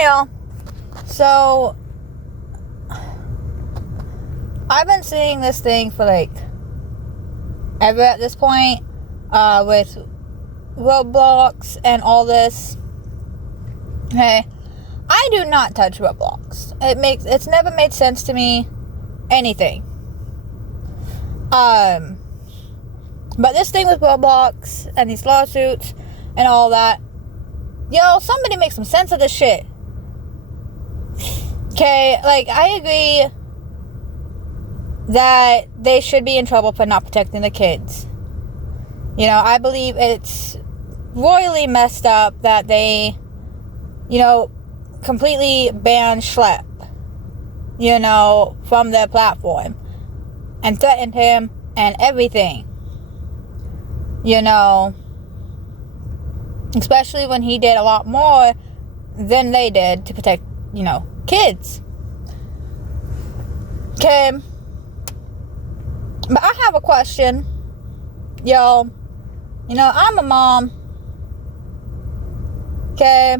Hey y'all. So I've been seeing this thing for like ever at this point, with Roblox and all this. Hey, I do not touch Roblox. It's never made sense to me. Anything. But this thing with Roblox and these lawsuits and all that, somebody make some sense of this shit. Okay, like, I agree that they should be in trouble for not protecting the kids. I believe it's royally messed up that they, completely banned Schlep, from their platform and threatened him and everything. Especially when he did a lot more than they did to protect, kids. Okay. But I have a question. I'm a mom. Okay.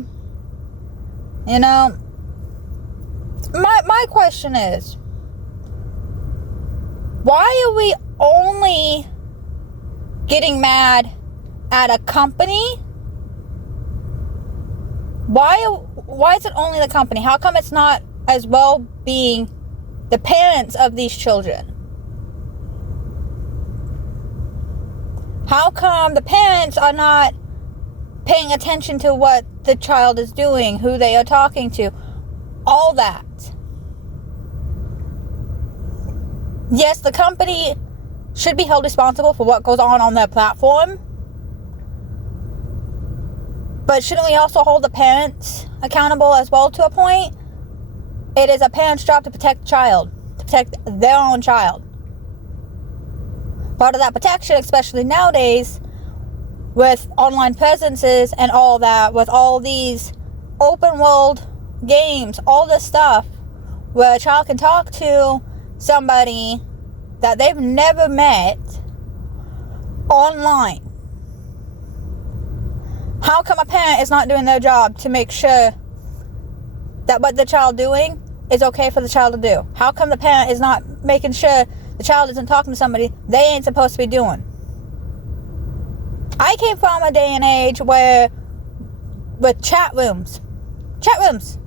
My question is, why are we only getting mad at a company? Why is it only the company? How come it's not as well being the parents of these children? How come the parents are not paying attention to what the child is doing, who they are talking to, all that? Yes, the company should be held responsible for what goes on their platform. But shouldn't we also hold the parents accountable as well to a point? It is a parent's job to protect the child, to protect their own child. Part of that protection, especially nowadays, with online presences and all that, with all these open world games, all this stuff, where a child can talk to somebody that they've never met online. How come a parent is not doing their job to make sure that what the child doing is okay for the child to do? How come the parent is not making sure the child isn't talking to somebody they ain't supposed to be doing? I came from a day and age where, with chat rooms, MSN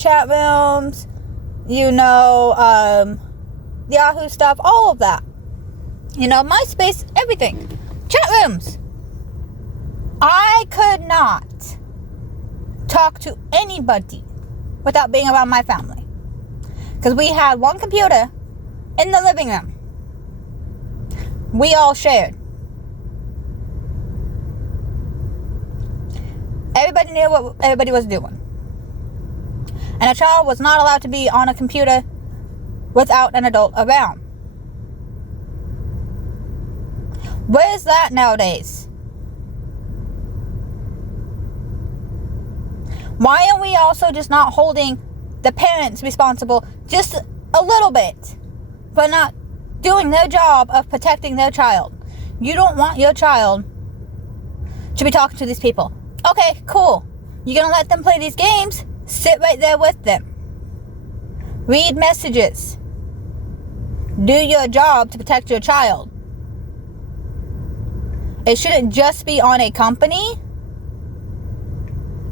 chat rooms, Yahoo stuff, all of that. MySpace, everything. Chat rooms. I could not talk to anybody without being around my family. Because we had one computer in the living room. We all shared. Everybody knew what everybody was doing. And a child was not allowed to be on a computer without an adult around. Where is that nowadays? Why are we also just not holding the parents responsible just a little bit for not doing their job of protecting their child? You don't want your child to be talking to these people. Okay, cool. You're gonna let them play these games? Sit right there with them. Read messages. Do your job to protect your child. It shouldn't just be on a company.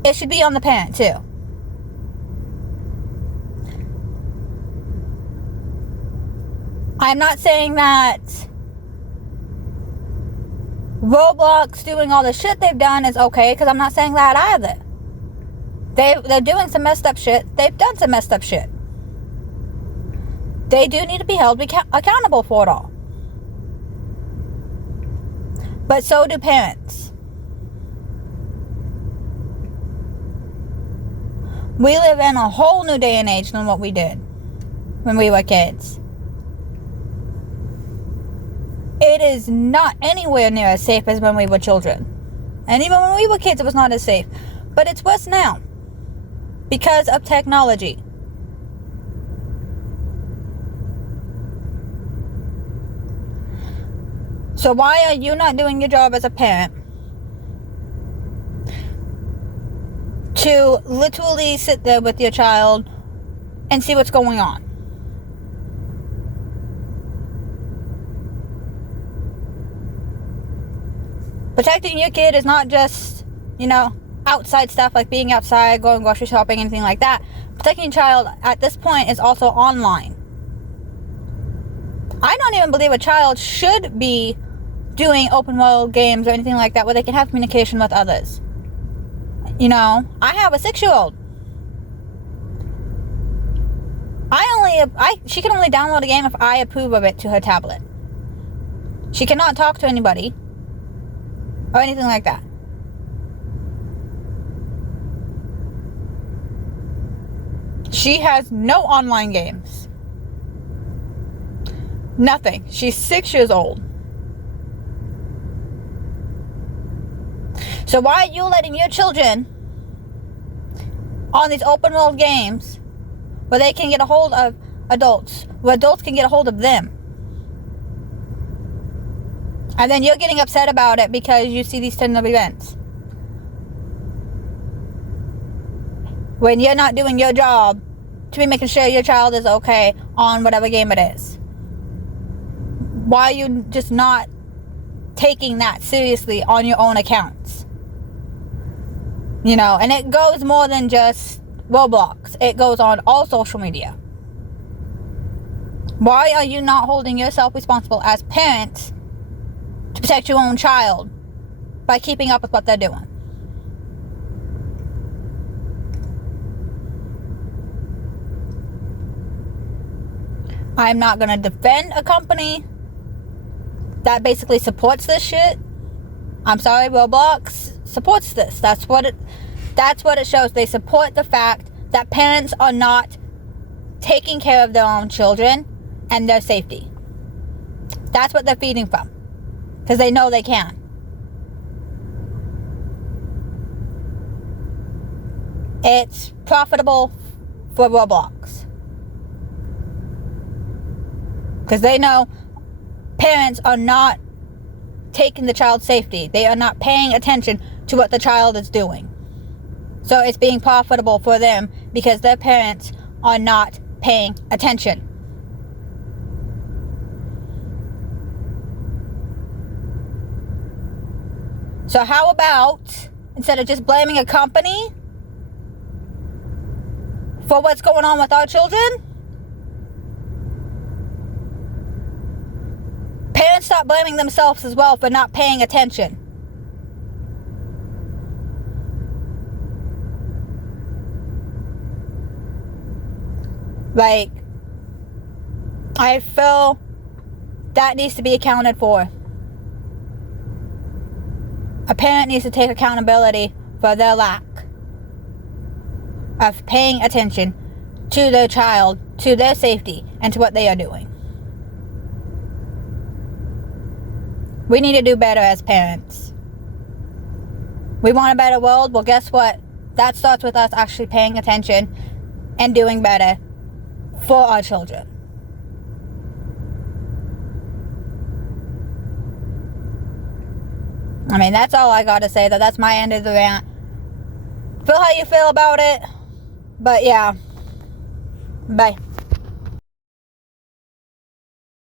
It should be on the parent too. I'm not saying that Roblox doing all the shit they've done is okay, because I'm not saying that either. They're doing some messed up shit. They've done some messed up shit. They do need to be held accountable for it all. But so do parents. We live in a whole new day and age than what we did when we were kids. It is not anywhere near as safe as when we were children. And even when we were kids, it was not as safe. But it's worse now because of technology. So why are you not doing your job as a parent to literally sit there with your child and see what's going on. Protecting your kid is not just, outside stuff like being outside, going grocery shopping, anything like that. Protecting your child at this point is also online. I don't even believe a child should be doing open world games or anything like that where they can have communication with others. I have a 6-year-old. She can only download a game if I approve of it to her tablet. She cannot talk to anybody or anything like that. She has no online games. Nothing. She's 6 years old. So why are you letting your children on these open world games where they can get a hold of adults, where adults can get a hold of them? And then you're getting upset about it because you see these tons of events. When you're not doing your job to be making sure your child is okay on whatever game it is. Why are you just not taking that seriously on your own accounts? And it goes more than just Roblox. It goes on all social media. Why are you not holding yourself responsible as parents to protect your own child by keeping up with what they're doing? I'm not going to defend a company that basically supports this shit. I'm sorry, Roblox supports this. That's what it shows. They support the fact that parents are not taking care of their own children and their safety. That's what they're feeding from. Because they know they can. It's profitable for Roblox. Because they know parents are not taking the child's safety. They are not paying attention to what the child is doing. So it's being profitable for them because their parents are not paying attention. So how about, instead of just blaming a company for what's going on with our children, parents stop blaming themselves as well for not paying attention. Like, I feel that needs to be accounted for. A parent needs to take accountability for their lack of paying attention to their child, to their safety, and to what they are doing. We need to do better as parents. We want a better world? Well, guess what? That starts with us actually paying attention and doing better for our children. I mean, that's all I gotta say. That's my end of the rant. Feel how you feel about it. But yeah. Bye.